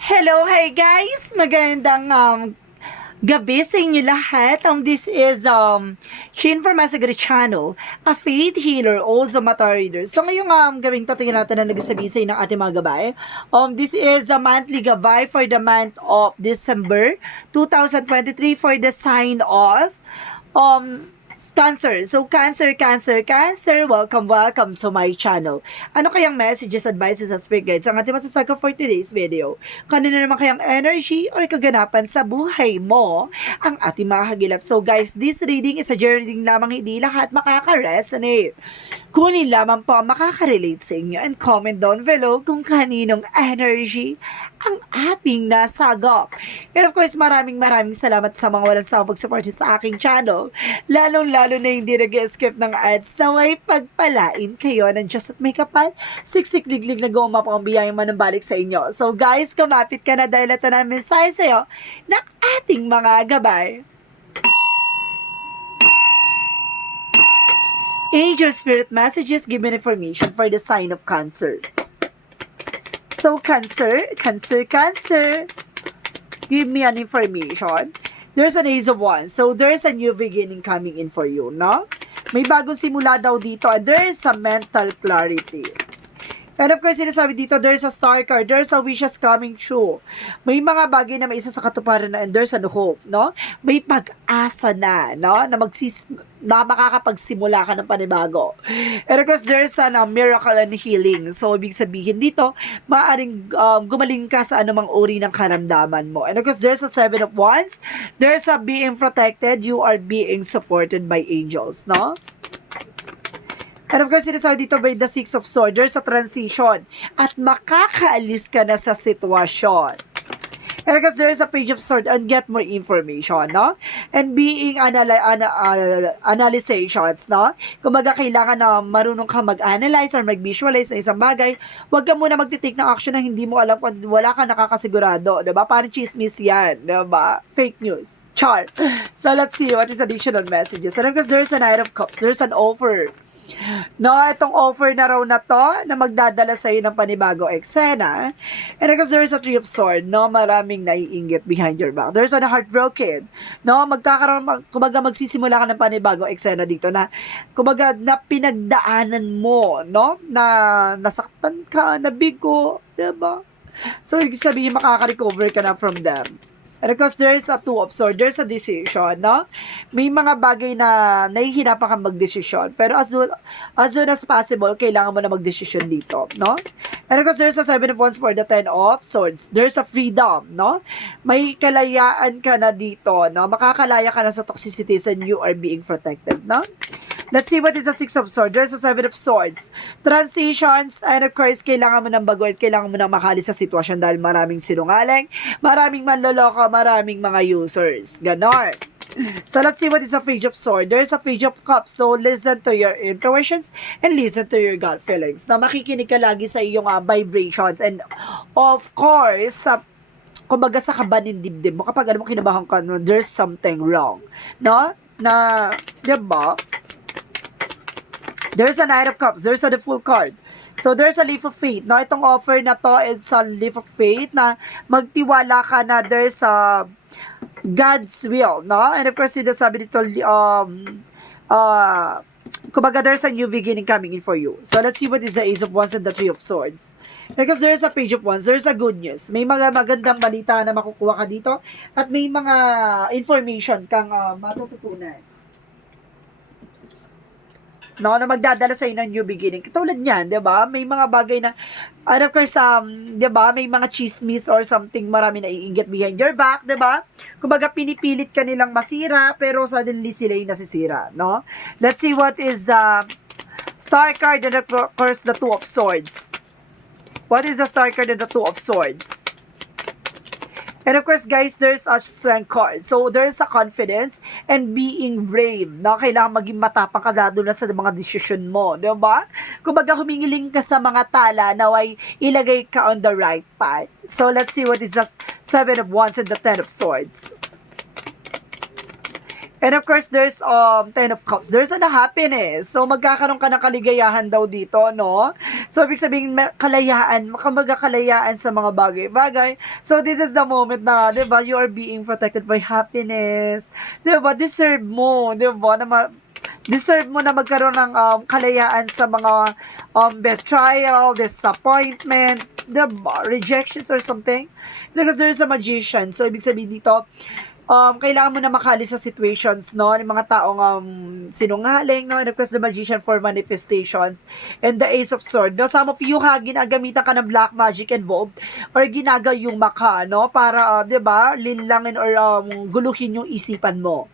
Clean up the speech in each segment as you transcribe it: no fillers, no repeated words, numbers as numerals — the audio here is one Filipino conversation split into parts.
Hello, hi guys! Magandang gabi sa inyo lahat. This is Shin from Masagari Channel, a faith healer, also mata reader. So ngayong gabing tatingin natin na nagsasabi sa inyo ng ating mga gabay. This is a monthly gabay for the month of December 2023 for the sign of Cancer. So, Cancer, Cancer, Cancer, welcome to my channel. Ano kayang messages, advices, at spirit guides ang ating masasagot for today's video? Kanino naman kayang energy or kaganapan sa buhay mo ang ating mga hagilap? So, guys, this reading is a journey lamang, hindi lahat makaka-resonate. Kunin lamang po ang makaka-relate sa inyo and comment down below kung kaninong energy ang ating nasagap. And of course, maraming salamat sa mga walang sawang pag-support sa aking channel. Lalong-lalo na hindi nag-skip ng ads na may pagpalain kayo ng Diyos at may kapal. Siksik-liglig na goma po ang biyayang manambalik sa inyo. So guys, kumapit ka na dahil ito na mensahe sa'yo ng ating mga gabay. Angel Spirit Messages given information for the sign of Cancer. So, Cancer, give me an information. There's an Ace of Wands. So, there's a new beginning coming in for you, no? May bagong simula daw dito and there's a mental clarity. And of course, sinasabi dito, there's a star card, there's a wishes coming true. May mga bagay na may isa sa katuparan na and there's a hope, no? May pag-asa na, no? Na makakapagsimula ka ng panibago. And of course, there's a miracle and healing. So, ibig sabihin dito, maaaring gumaling ka sa anumang uri ng karamdaman mo. And of course, there's a Seven of Wands. There's a being protected. You are being supported by angels, no? And of course, sinasabi dito by the Six of Swords, there's a transition. At makakaalis ka na sa sitwasyon. And of course, there's a Page of Swords and get more information, no? And being analyzations, no? Kung kailangan na marunong ka mag-analyze or mag-visualize na isang bagay, huwag ka muna magtitake ng action na hindi mo alam kung wala ka nakakasigurado, diba? Parang chismis yan, diba? Fake news. Char. So, let's see what is additional messages. And of course, there's a Knight of Cups. There's an offer. No, itong offer na raw na to na magdadala sa iyo ng panibago eksena. And because there is a Three of Swords, no, maraming naiinggit behind your back. There's a heartbroken. No, kumbaga magsisimula ka ng panibago eksena dito na kumbaga na pinagdaanan mo, no, na nasaktan ka, nabigo, diba? So, ibig sabihin makaka-recover ka na from them. And of course, there's a Two of Swords. There's a decision, no? May mga bagay na nahihirapan kang magdesisyon. Pero as soon as possible, kailangan mo na magdesisyon dito, no? And of course, there's a Seven of Wands for the Ten of Swords. There's a freedom, no? May kalayaan ka na dito, no? Makakalaya ka na sa toxicity and you are being protected, no? Let's see what is the Six of Swords. There's a Seven of Swords. Transitions, and of course, kailangan mo ng baguhin, kailangan mo ng makalis sa sitwasyon dahil maraming sinungaling, maraming manloloko, maraming mga users. Ganon. So, let's see what is a Page of Swords. There's a Page of Cups. So, listen to your intuitions and listen to your gut feelings. Na makikinig ka lagi sa iyong vibrations. And, of course, kumbaga sa kabanin dibdib mo, kapag alam mo kinabahan ka, there's something wrong. No? Na, diba? There's a Knight of Cups. There's a the Fool card. So, there's a Leap of Faith. No, itong offer na to is a Leap of Faith na magtiwala ka na there's a God's will, no? And of course, sinasabi dito, kumbaga, there's a new beginning coming in for you. So, let's see what is the Ace of Wands and the Three of Swords. Because there's a Page of Wands, there's a good news. May mga magandang balita na makukuha ka dito at may mga information kang matututunan. No, na magdadala sa inyo ng new beginning. Katulad niyan, 'di ba? May mga bagay na of course 'di ba, may mga chismis or something marami na iinggit behind your back, 'di ba? Kumbaga pinipilit ka nilang masira pero suddenly sila yung nasisira, no? Let's see what is the Star card and of course the Two of Swords. What is the Star card and the Two of Swords? And of course, guys, there's a Strength card. So, there's a confidence and being brave. No? Kailangan maging matapang ka lalo na sa mga decision mo. Diba? Kumbaga, humingiling ka sa mga tala na ay ilagay ka on the right path. So, let's see what is the Seven of Wands and the Ten of Swords. And of course, there's Ten of Cups. There's a happiness. So, magkakaroon ka ng kaligayahan daw dito, no? So, ibig sabihin, kalayaan, makambaga kalayaan sa mga bagay-bagay. So, this is the moment na, di ba, you are being protected by happiness. Di ba, deserve mo, di ba, deserve mo na magkaroon ng kalayaan sa mga betrayal, disappointment, di ba, rejections or something. Because there's a magician. So, ibig sabihin dito, kailangan mo na makali sa situations, no? Ng mga taong sinungaling, no? And of course, the magician for manifestations. And the ace of sword. No? Some of you, ginagamitan ka ng black magic involved or ginagayong maka, no? Para, di ba, linlangin or guluhin yung isipan mo.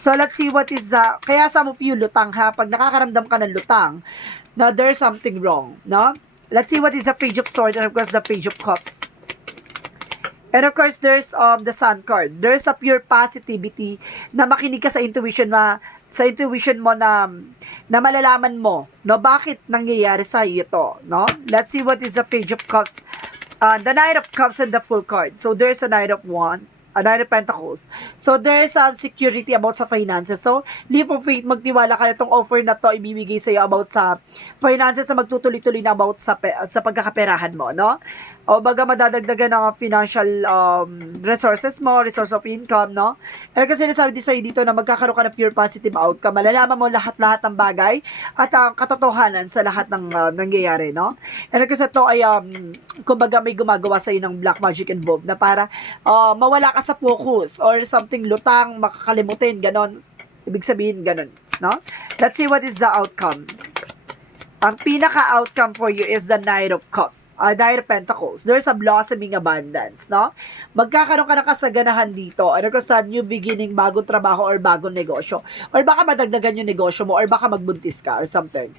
So, let's see what is kaya some of you, lutang ha, pag nakakaramdam ka ng lutang, na there's something wrong, no? Let's see what is the page of sword and of course, the page of cups. And of course, there's the Sun card. There's a pure positivity na makinig ka sa intuition mo na malalaman mo, no, bakit nangyayari sa iyo to, no? Let's see what is the Page of Cups, the Knight of Cups and the Full card. So there's a Knight of Pentacles. So there's security about sa finances. So leap of faith, magtiwala ka na itong offer na to ibibigay sa iyo about sa finances na magtutuloy-tuloy na about sa pagkakaperahan mo, no? O baga madadagdagan ng financial resources mo, resource of income, no? And kasi sinasabi din sa'yo dito na magkakaroon ka ng pure positive outcome. Malalaman mo lahat-lahat ng bagay at ang katotohanan sa lahat ng nangyayari, no? And kasi ito ay, kumbaga may gumagawa sa'yo ng black magic involved na para mawala ka sa focus or something lutang, makakalimutin, ganon. Ibig sabihin, ganon, no? Let's see what is the outcome. Ang pinaka-outcome for you is the Knight of Cups, Knight of Pentacles. There's a blossoming abundance, no? Magkakaroon ka ng kasaganahan dito. Ano ko sa new beginning, bagong trabaho or bagong negosyo. Or baka madagdagan yung negosyo mo or baka magbuntis ka or something.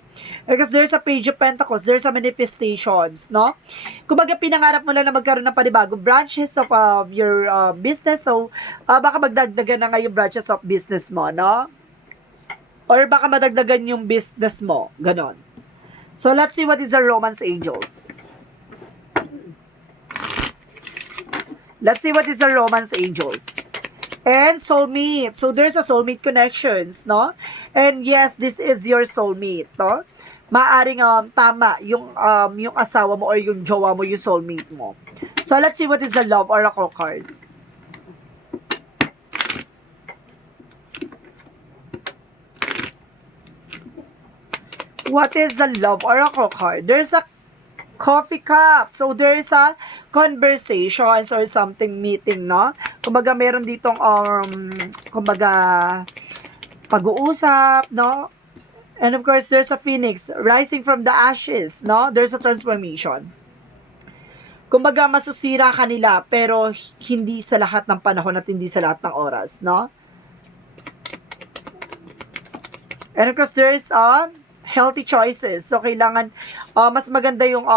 Because there's a Page of Pentacles, there's a manifestations, no? Kumbaga pinangarap mo lang na magkaroon ng panibagong branches of your business. So, baka magdagdagan na nga yung branches of business mo, no? Or baka madagdagan yung business mo. Ganon. So, let's see what is the Romance Angels. Let's see what is the Romance Angels. And soulmate. So, there's a soulmate connections, no? And yes, this is your soulmate, no? Maaring tama yung asawa mo or yung jowa mo, yung soulmate mo. So, let's see what is the Love Oracle card. What is the Love Oracle card? There's a coffee cup. So, there's a conversations or something meeting, no? Kumbaga, meron ditong, kumbaga, pag-uusap, no? And of course, there's a phoenix rising from the ashes, no? There's a transformation. Kumbaga, masusira ka nila, pero hindi sa lahat ng panahon at hindi sa lahat ng oras, no? And of course, there's healthy choices. So, kailangan, mas maganda yung,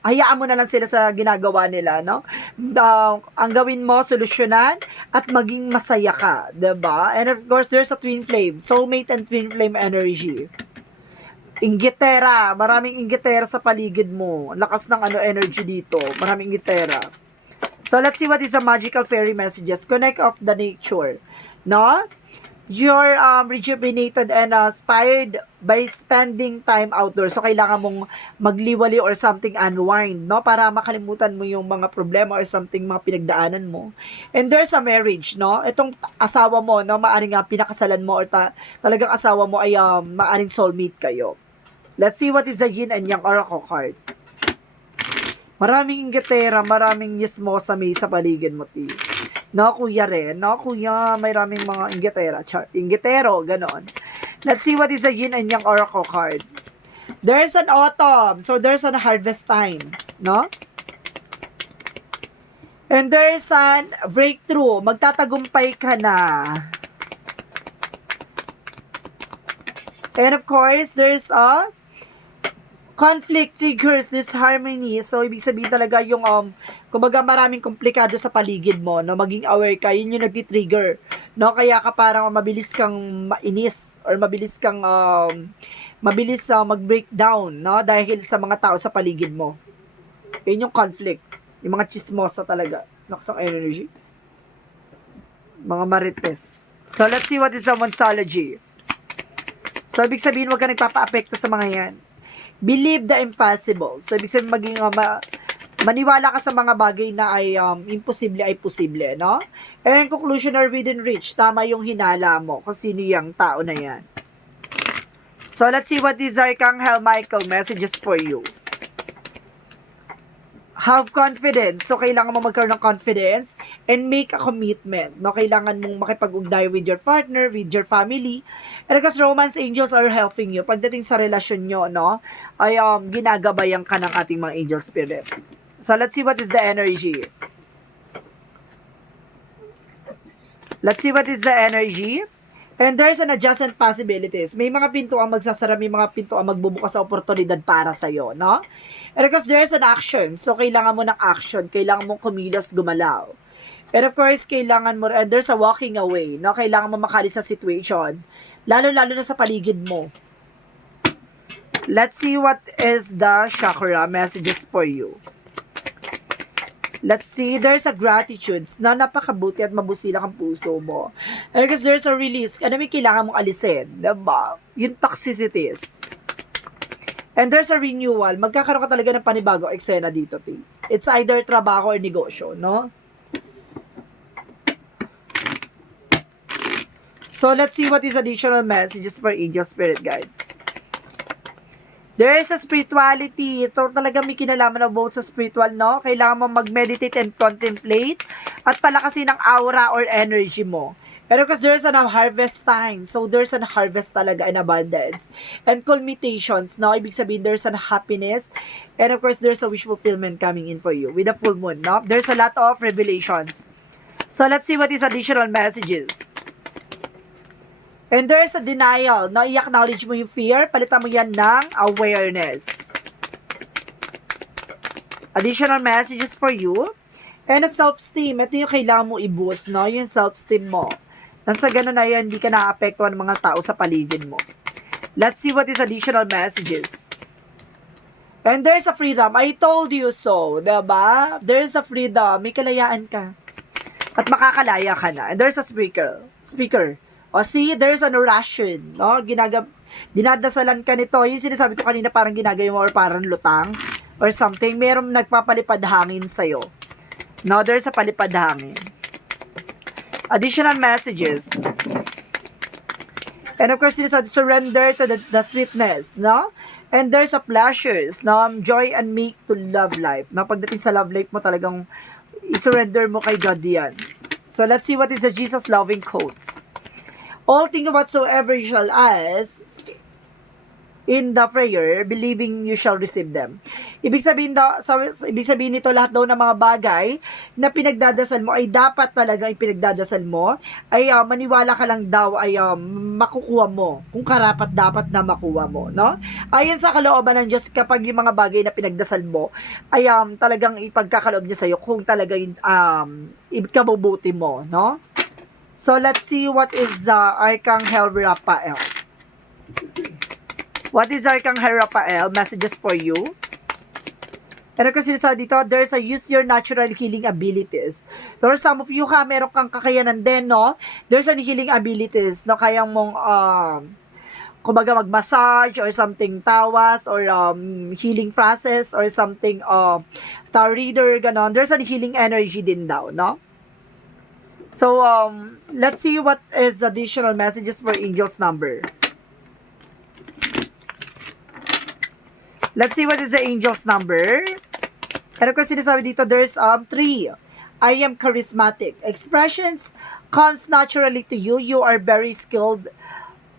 hayaan mo na lang sila sa ginagawa nila, no? Ang gawin mo, solusyonan, at maging masaya ka, diba? And of course, there's a twin flame, soulmate and twin flame energy. Inggitera, maraming inggitera sa paligid mo. Lakas ng energy dito, maraming inggitera. So, let's see what is the magical fairy messages. Connect of the nature, no? You're rejuvenated and inspired by spending time outdoors. So, kailangan mong magliwali or something unwind, no? Para makalimutan mo yung mga problema or something, mga pinagdaanan mo. And there's a marriage, no? Itong asawa mo, no? Maaring pinakasalan mo or talagang asawa mo ay maaring soulmate kayo. Let's see what is the Yin and Yang Oracle card. Maraming inggitera, maraming yismosa may sa paligid mo, ti. No, kuya rin. No, kuya, may raming mga inggitera. Inggitero, ganon. Let's see what is the Yin and Yang Oracle card. There's an autumn. So, there's an harvest time. No? And there's an breakthrough. Magtatagumpay ka na. And of course, there's a conflict triggers this harmony. So, ibig sabihin talaga yung, kumbaga maraming komplikado sa paligid mo, no? Maging aware ka, yun yung nagti-trigger, no? Kaya ka parang mabilis kang mainis, or mabilis kang, mag-breakdown, no? Dahil sa mga tao sa paligid mo. Yun yung conflict. Yung mga chismosa talaga. Naksang energy. Mga marites. So, let's see what is the Monthology. So, ibig sabihin, huwag ka nagpapa-apekto sa mga yan. Believe the impossible. So, ibig sabihin, maniwala ka sa mga bagay na ay imposible ay posible, no? And conclusion are within reach. Tama yung hinala mo kung sino yung tao na yan. So, let's see what is Archangel Michael messages for you. Have confidence. So, kailangan mo magkaroon ng confidence and make a commitment. No? Kailangan mong makipag-ugnayan with your partner, with your family. And because romance angels are helping you. Pagdating sa relasyon nyo, no? Ay ginagabayan ka ng ating mga angel spirit. So, let's see what is the energy. Let's see what is the energy. And there's an adjacent possibilities. May mga pinto ang magsasara, may mga pinto ang magbubukas sa oportunidad para sa'yo, no? And because there's an action, so kailangan mo ng action, kailangan mong kumilos, gumalaw. And of course, kailangan mo, and there's a walking away, no? Kailangan mo makalis sa situation, lalo-lalo na sa paligid mo. Let's see what is the chakra messages for you. Let's see, there's a gratitude na napakabuti at mabusila ang puso mo. And because there's a release, ano may kailangan mong alisin, diba? Yung toxicities. And there's a renewal. Magkakaroon ka talaga ng panibago eksena dito, T. It's either trabaho or negosyo, no? So, let's see what is additional messages for angel spirit guides. There is a spirituality. Ito talaga may kinalaman about sa spiritual, no? Kailangan mo mag-meditate and contemplate at palakasin ang aura or energy mo. Pero because there's an harvest time. So, there's an harvest talaga in abundance. And culminations, no? Ibig sabihin, there's an happiness. And of course, there's a wish fulfillment coming in for you with the full moon, no? There's a lot of revelations. So, let's see what is additional messages. And there's a denial, no? I-acknowledge mo yung fear, palitan mo yan ng awareness. Additional messages for you. And a self-esteem, ito yung kailangan mo i-boost, no? Yung self-esteem mo. Nasa ganun na yan, hindi ka naapektuhan ng mga tao sa paligid mo. Let's see what is additional messages. And there's a freedom. I told you so, diba? There's a freedom. May kalayaan ka. At makakalaya ka na. And there's a speaker. O see, there's an oration. No? Dinadasalan ka nito. Yung sinasabi ko kanina parang ginagawa mo or parang lutang or something. Merong nagpapalipad hangin sa'yo. No, there's a palipad hangin. Additional messages. And of course, sinasabi, surrender to the sweetness. No? And there's a pleasures. No? Joy and make to love life. No? Pagdating sa love life mo talagang i-surrender mo kay God yan. So, let's see what is the Jesus loving quotes. All things whatsoever you shall ask in the prayer, believing you shall receive them. Ibig sabihin nito, lahat daw ng mga bagay na pinagdadasal mo ay dapat talaga pinagdadasal mo, ay maniwala ka lang daw ay makukuha mo, kung karapat dapat na makuha mo, no? Ayon sa kalooban ng Diyos, kapag yung mga bagay na pinagdasal mo ay talagang ipagkakaloob niya sa'yo kung talagang ikabubuti mo, no? So, let's see what is Archangel Raphael. What is Archangel Raphael? Messages for you. And kasi sa dito, there's a use your natural healing abilities. Or some of you meron kang kakayanan din, no? There's an healing abilities, no? Kayang mong, kumbaga mag-massage or something tawas or healing phrases or something, tarot reader, ganon. There's a healing energy din daw, no? So, let's see what is additional messages for angels number. Let's see what is the angels number. And of course, sinasabi dito, there's 3. I am charismatic. Expressions comes naturally to you. You are very skilled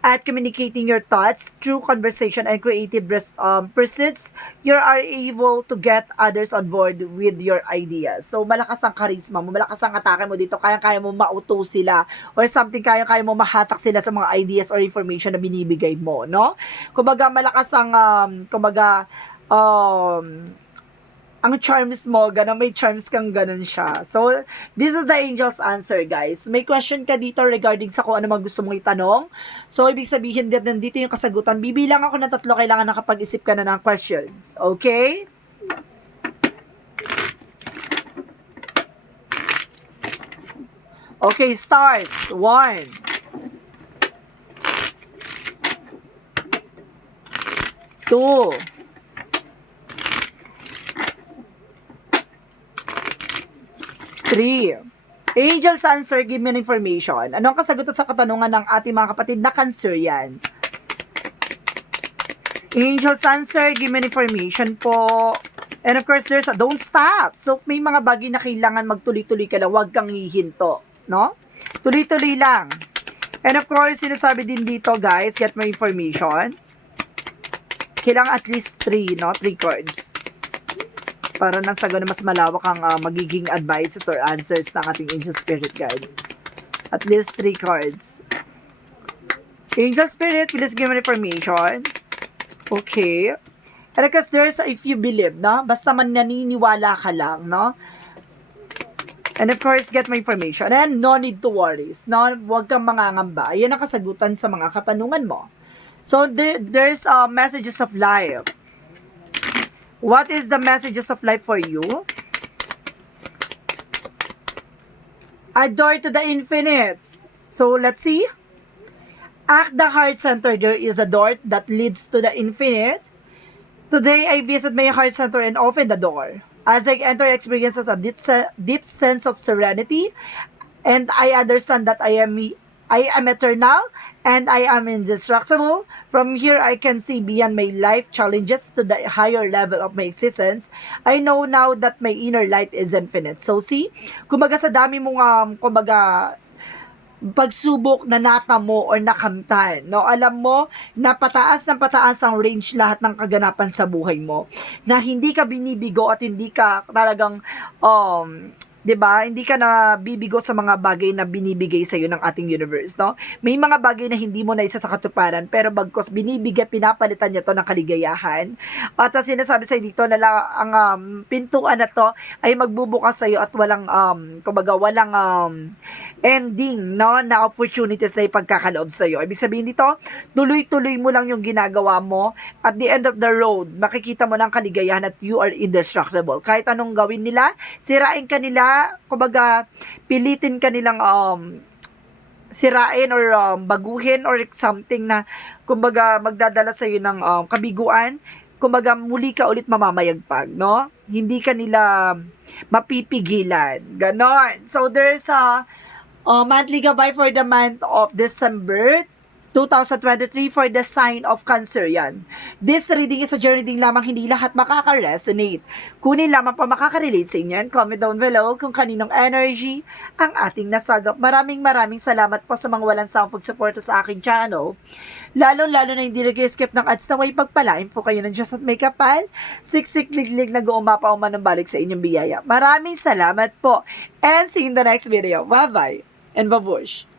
at communicating your thoughts through conversation and creative pursuits. You are able to get others on board with your ideas. So, malakas ang charisma mo, malakas ang atake mo dito, kaya mo mauto sila or something, kaya mo mahatak sila sa mga ideas or information na binibigay mo, no? Kumbaga, malakas ang, ang charms mo, gano'n, may charms kang gano'n siya. So, this is the angel's answer, guys. May question ka dito regarding sa kung ano mag gusto mong itanong. So, ibig sabihin din, nandito yung kasagutan. Bibilang ako ng 3, kailangan nakapag-isip ka na ng questions. Okay? Okay, starts. 1. 2. Three. Angel's answer, give me an information. Ano ang kasagutan sa katanungan ng ating mga kapatid na Cancer yan? Angel's answer, give me an information po. And of course, there's a don't stop. So, may mga bagay na kailangan magtuloy-tuloy ka lang. Huwag kang hihinto. No? Tuloy-tuloy lang. And of course, sinasabi din dito, guys, get my information. Kailangan at least 3, no? 3 cards. Para nang sa ganun, mas malawak ang magiging advices or answers ng ating Angel Spirit guides. At least 3 cards. Angel Spirit, please give me information. Okay. And because there's, if you believe, no? Basta man naniniwala ka lang, no? And of course, get my information. And no need to worries, no? Huwag kang mangangamba. Yan ang kasagutan sa mga katanungan mo. So, there's messages of life. What is the messages of life for you? A door to the infinite. So, let's see. At the heart center, there is a door that leads to the infinite. Today, I visit my heart center and open the door. As I enter, I experience a deep sense of serenity, and I understand that I am eternal, and I am indestructible. From here, I can see beyond my life challenges to the higher level of my existence. I know now that my inner light is infinite. So see, kumbaga sa dami mong kumbaga pagsubok na natamo or nakamtan, no? Alam mo na pataas ng pataas ang range lahat ng kaganapan sa buhay mo. Na hindi ka binibigo at hindi ka talagang 'di ba? Hindi ka na bibigo sa mga bagay na binibigay sa iyo ng ating universe, no? May mga bagay na hindi mo na isa sa katuparan, pero bagkos binibigay, pinapalitan niya 'to ng kaligayahan. At sinasabi sa dito na ang pintuan na 'to ay magbubukas sa iyo at walang kumbaga walang ending, no, na opportunities na ipagkakaloob sa iyo. Ibig sabihin dito, tuloy-tuloy mo lang yung ginagawa mo. At the end of the road, makikita mo ng kaligayahan at you are indestructible. Kahit anong gawin nila, sirain ka nila, kumbaga, pilitin ka nilang sirain or baguhin or something na, kumbaga, magdadala sa iyo ng kabiguan. Kumbaga, muli ka ulit mamamayagpag, no? Hindi ka nila mapipigilan. Ganon. So, there's monthly gabay for the month of December 2023 for the sign of Cancer yan. This reading is a journey reading lamang, hindi lahat makaka-resonate. Kunin lamang pa makaka-relate sa inyo. Comment down below kung kaninong energy ang ating nasagap. Maraming salamat po sa mga walang sawang pagsuporta sa aking channel. Lalo na hindi nag-skip ng ads na way pagpalain po kayo ng Diyos at may kapal. Siksik liglig nag-uumapaw man ng balik sa inyong biyaya. Maraming salamat po. And see you in the next video. Bye-bye and babush.